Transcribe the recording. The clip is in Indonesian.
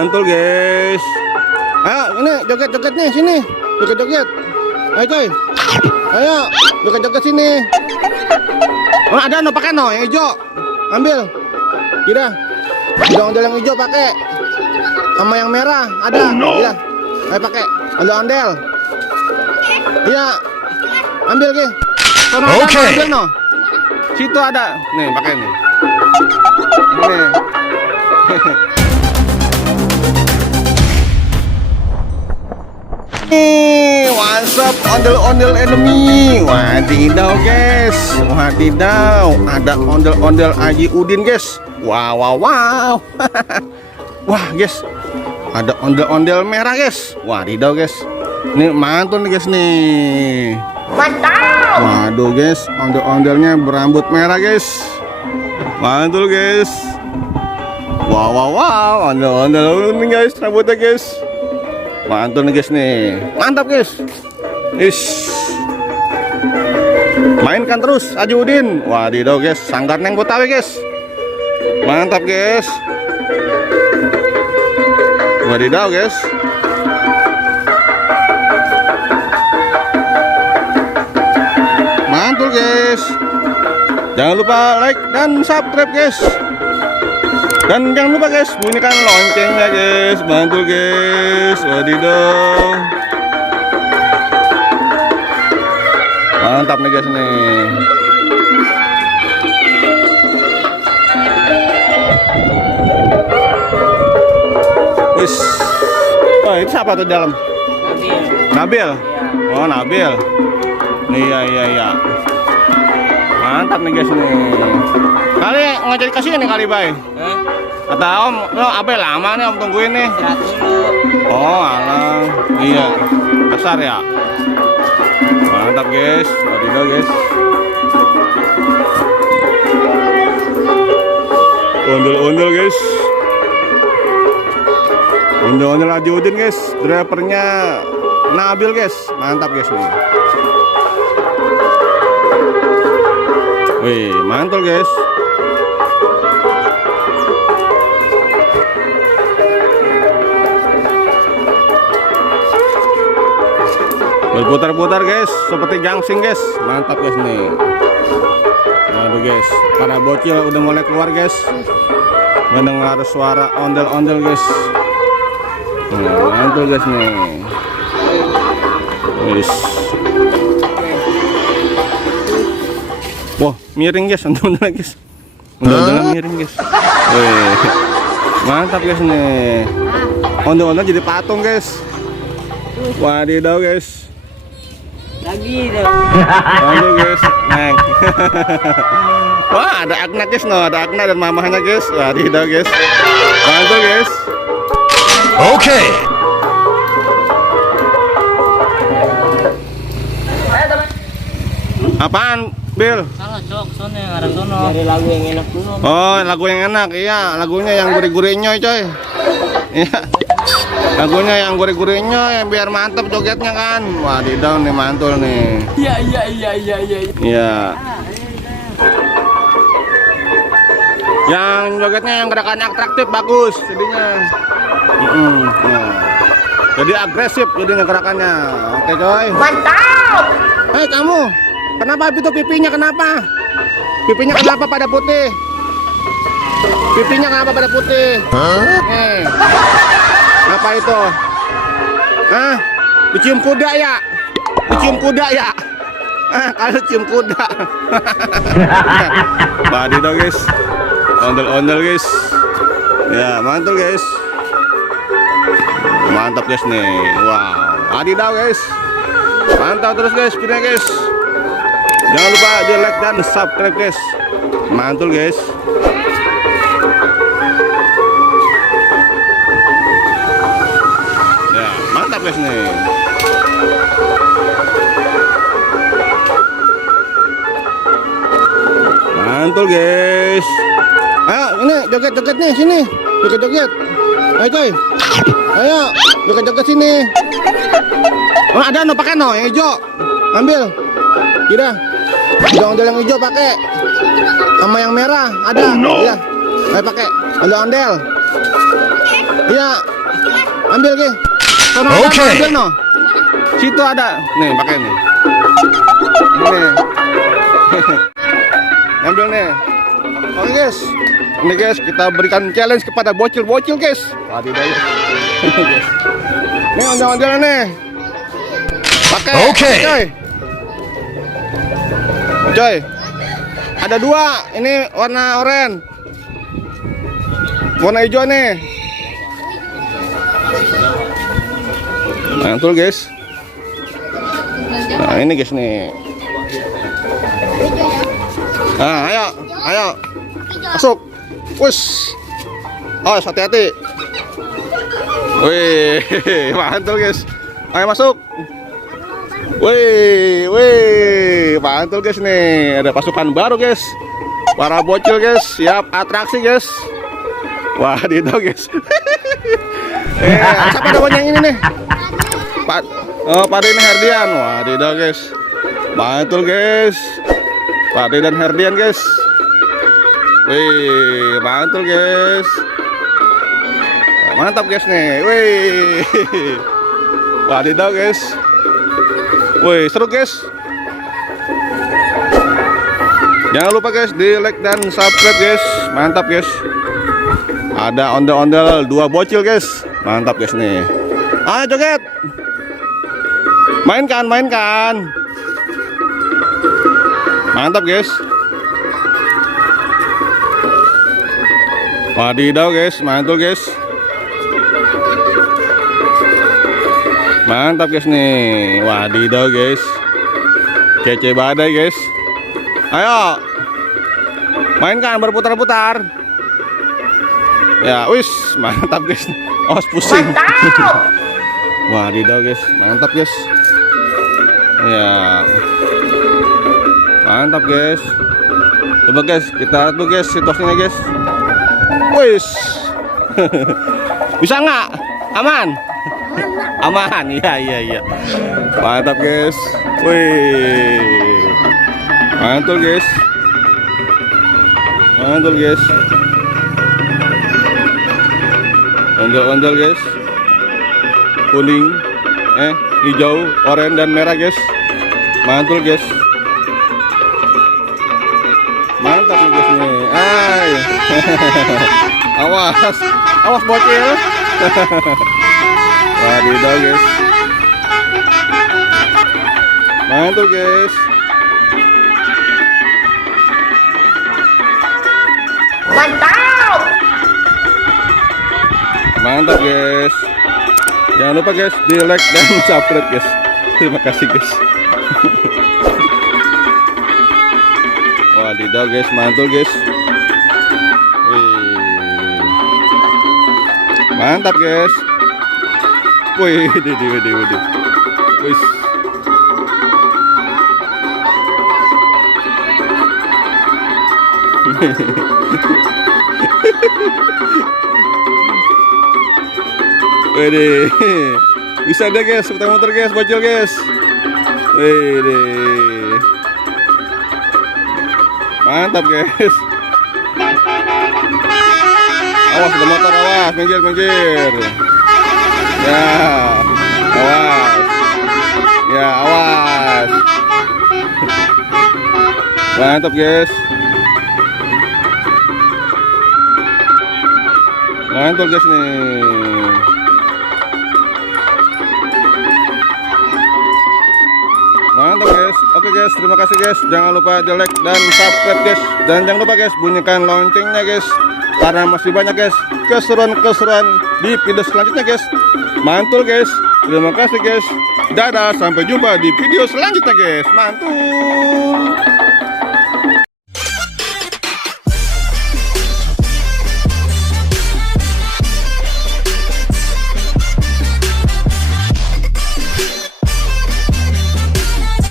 Mantul guys. Ayo ini joget-joget nih sini. Joget-joget. Ayo coy. Ayo joget-joget sini. Oh ada no pakai no yang hijau. Ambil. Kira. Ondel-ondel yang hijau pakai. Sama yang merah ada. Iya. Ayo pakai. Ondel-ondel. Iya. Ambil ke. Sono ada no, ambil no. Situ ada. Nih pakai nih. Ini. WhatsApp ondel-ondel enemy. Wadidaw guys, wadidaw, ada ondel-ondel Haji Udin guys. Wow wow wow. Wah guys, ada ondel-ondel merah guys. Wadidaw guys, ini mantul nih guys nih. Mantap. Waduh guys, ondel-ondelnya berambut merah guys. Mantul guys. Wow wow wow, ondel-ondel nih guys, rambutnya guys. Mantul nih guys nih. Mantap guys. Mainkan terus Haji Udin. Wadidaw guys, sanggar neng Betawi guys. Mantap guys. Wadidaw guys. Mantul guys. Jangan lupa like dan subscribe guys. Dan jangan lupa guys, bunyikan loncengnya guys. Mantul guys. Wadidaw. Mantap nih guys nih. Wis. Oh, itu siapa tuh di dalam? Nabil. Oh, Nabil. Nih iya. Mantap nih guys nih. Kali ngajari kasih nih kali bay. Kata Om, lo apa lama nih Om tungguin nih? Oh alah, iya, besar ya. Mantap guys, wadidaw guys. Ondel-ondel guys. Ondel-ondel Haji Udin guys, drivernya Nabil guys, mantap guys nih. Wih, mantul guys. Berputar-putar guys, seperti gangsing guys. Mantap guys nih. Waduh guys, para bocil udah mulai keluar guys. Mendengar suara ondel-ondel guys. Mantul guys nih. Wis. Wah, miring guys, ondel-ondel guys. Ondel-ondel miring guys. Wih. Mantap guys nih. Ondel-ondel jadi patung guys. Wadidaw guys. Lagi dong. Mantul guys. Neng. Wah, ada Agna guys, no, ada Agna dan mamahnya guys. Wadidaw guys. Mantul guys. Oke. Apaan, Bill? Salah cok, sono yang arah sono. Dari lagu yang enak dulu. Oh, lagu yang enak. Iya, lagunya yang gurih-gurih nyoy, coy. Iya. Lagunya yang gurih-gurih nyoy, biar mantep jogetnya kan. Wadidaw nih, mantul nih. Iya. Iya. Yang jogetnya yang gerakannya atraktif bagus jadinya. Ya. Jadi agresif jadinya gerakannya. Oke, coy. Mantap. Hei kamu, kenapa itu pipinya kenapa? Pipinya kenapa pada putih? Pipinya kenapa pada putih? Apa itu? Hah? Dicium kuda ya? Dicium kuda ya? Kalau cium kuda. Wadidaw guys. Ondel-ondel guys. Ya mantul guys. Mantap guys nih. Wow. Wadidaw guys. Mantap terus guys videonya guys. Jangan lupa di like dan subscribe guys. Mantul guys. Ya mantap guys nih. Mantul guys. Ayo ini joget-joget nih sini. Joget-joget. Ayo coy. Ayo joget-joget sini. Oh ada no pakai no yang hijau. Ambil. Kira. Ondel-ondel yang hijau pakai. Sama yang merah ada. Iya. Ayo pakai ondel-ondel. Iya. Ambil ke. Sono Oke. ada, ambil no. Situ ada. Nih, pakai nih. Ini. Ambil nih. Oke guys. Ini guys, kita berikan challenge kepada bocil-bocil guys. Wadidaw. Guys. Nih ondel-ondel nih. Pakai. Oke. Coy. Coy. Ada dua. Ini warna oranye. Warna hijau nih. Mantul guys. Nah ini guys nih. Nah ayo, ayo masuk. Wus. Oh hati-hati. Wih, mantul guys. Ayo masuk. Wih, mantul guys nih. Ada pasukan baru guys. Para bocil guys, siap atraksi guys. Wah, itu guys. Siapa namanya yang ini nih? Pak Deni Herdian. Wah, itu guys. Mantul guys. Pak Deni dan Herdian guys. Wih, mantul guys. Mantap guys nih. Wih. Wah, itu guys. Wih, seru guys. Jangan lupa guys di like dan subscribe guys. Mantap guys. Ada ondel-ondel dua bocil guys. Mantap guys nih. Ayo joget. Mainkan, mainkan. Mantap guys. Wadidaw guys, mantul guys. Mantap guys nih. Wadidaw guys. Kece badai guys. Ayo. Mainkan berputar-putar. Ya, wis, mantap guys. Awas pusing. Wadidaw guys, mantap guys. Ya. Mantap guys. Coba guys, kita lihat guys situasinya guys. Wis. Bisa nggak? Aman? Aman. Iya. Mantap guys. Wih. Mantul guys. Mantul guys. Ondel-ondel guys. Kuning, hijau, oranye dan merah guys. Mantul guys. Mantap nih guys nih. Ay. Awas. Awas bocil. Wadidaw guys. Mantul guys. Mantap. Mantap guys. Jangan lupa guys di like dan subscribe guys. Terima kasih guys. Wadidaw guys, mantul guys. Wih. Mantap guys. Wih, wih. Wih. Wede, bisa deh guys, muter-muter guys, bocil guys. Wede, mantap guys. Awas ada motor, awas, minggir. Ya, awas. Ya, awas. Mantap guys. Mantul guys nih. Mantap guys. Oke guys, terima kasih guys. Jangan lupa di like dan subscribe guys. Dan jangan lupa guys bunyikan loncengnya guys. Karena masih banyak guys keseruan-keseruan di video selanjutnya guys. Mantul guys. Terima kasih guys. Dadah, sampai jumpa di video selanjutnya guys. Mantul.